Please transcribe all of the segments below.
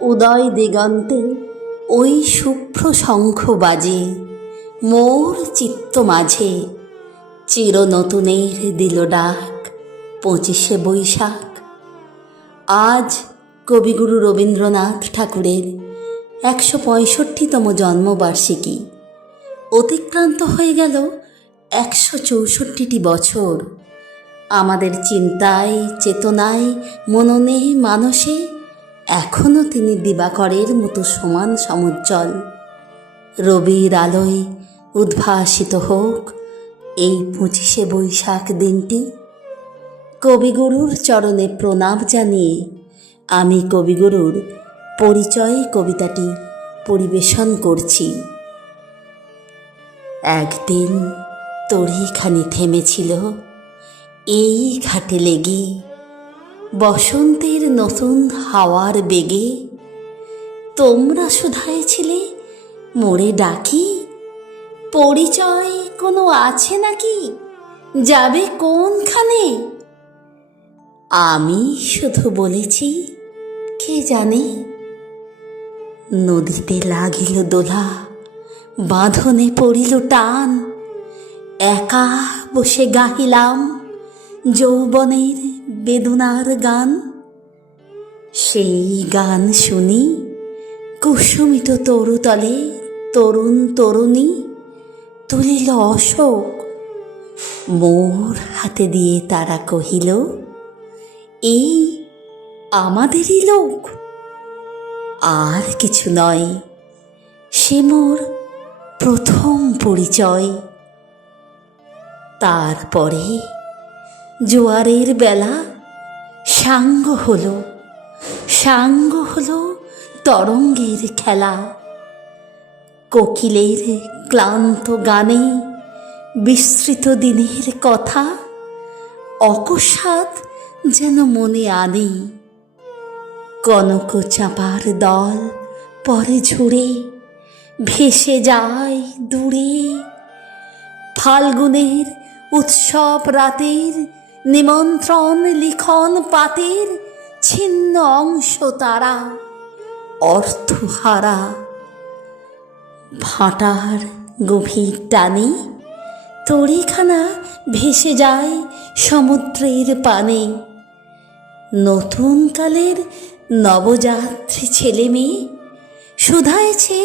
উদয় দিগন্তে ওই শুভ্র শঙ্খ বাজে, মোর চিত্ত মাঝে চির নতুনের দিল ডাক 25শে বৈশাখ। আজ কবিগুরু রবীন্দ্রনাথ ঠাকুরের 165তম জন্মবার্ষিকী। অতিক্রান্ত হয়ে গেল 164টি বছর। আমাদের চিন্তায়, চেতনায়, মননে, মানসে এখনও তিনি দিবাকরের মতো সমান সমুজ্জ্বল। রবির আলোয় উদ্ভাসিত হোক এই 25শে বৈশাখ দিনটি। কবিগুরুর চরণে প্রণাম জানিয়ে আমি কবিগুরুর পরিচয় কবিতাটি পরিবেশন করছি। একদিন তড়িখানি থেমেছিল এই ঘাটে লেগে, বসন্তের নতুন হাওয়ার বেগে। তোমরা শুধায় ছিলে মোরে ডাকি, পরিচয় কোনো আছে নাকি, যাবে কোনখানে? আমি শুধু বলেছি কে জানে। নদীতে লাগিল দোলা, বাঁধনে পড়িল টান, একা বসে গাহিলাম যৌবনের বেদনার গান। সেই গান শুনি কুসুমিত তরুতলে তরুণ তরুণী তুলিল অশোক, মোর হাতে দিয়ে তারা কহিল, এই আমাদেরই লোক। আর কিছু নয়, সে মোর প্রথম পরিচয়। তারপরে জোয়ারের বেলা সাঙ্গ হলো তরঙ্গের খেলা। কোকিলের ক্লান্ত গানে বিস্মৃত দিনের কথা অকস্মাৎ যেন মনে আনে। কনক চাঁপার দল পরে ঝুড়ে ভেসে যায় দূরে। ফাল্গুনের উৎসব রাতের নিমন্ত্রণ লিখন পাতের ছিন্ন অংশ তারা অর্থহারা। ভাটার গভীর টানে তড়িখানা ভেসে যায় সমুদ্রের পানে। নতুন কালের নবযাত্রী ছেলে মেয়ে শুধাইছে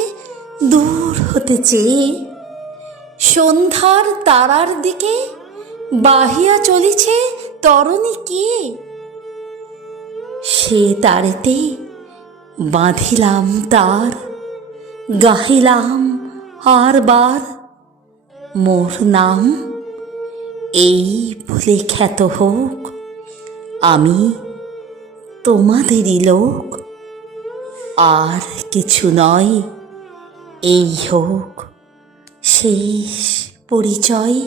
দূর হতে চেয়ে। সন্ধ্যার তারার দিকে বাহিয়া চলিছে তরণী কে? সে তারেতে বাঁধিলাম তার, গাহিলাম আর বার মোর নাম। এই বলে খ্যাত হোক আমি তোমাদেরই লোক। আর কিছু নয়, এই হোক শেষ পরিচয়।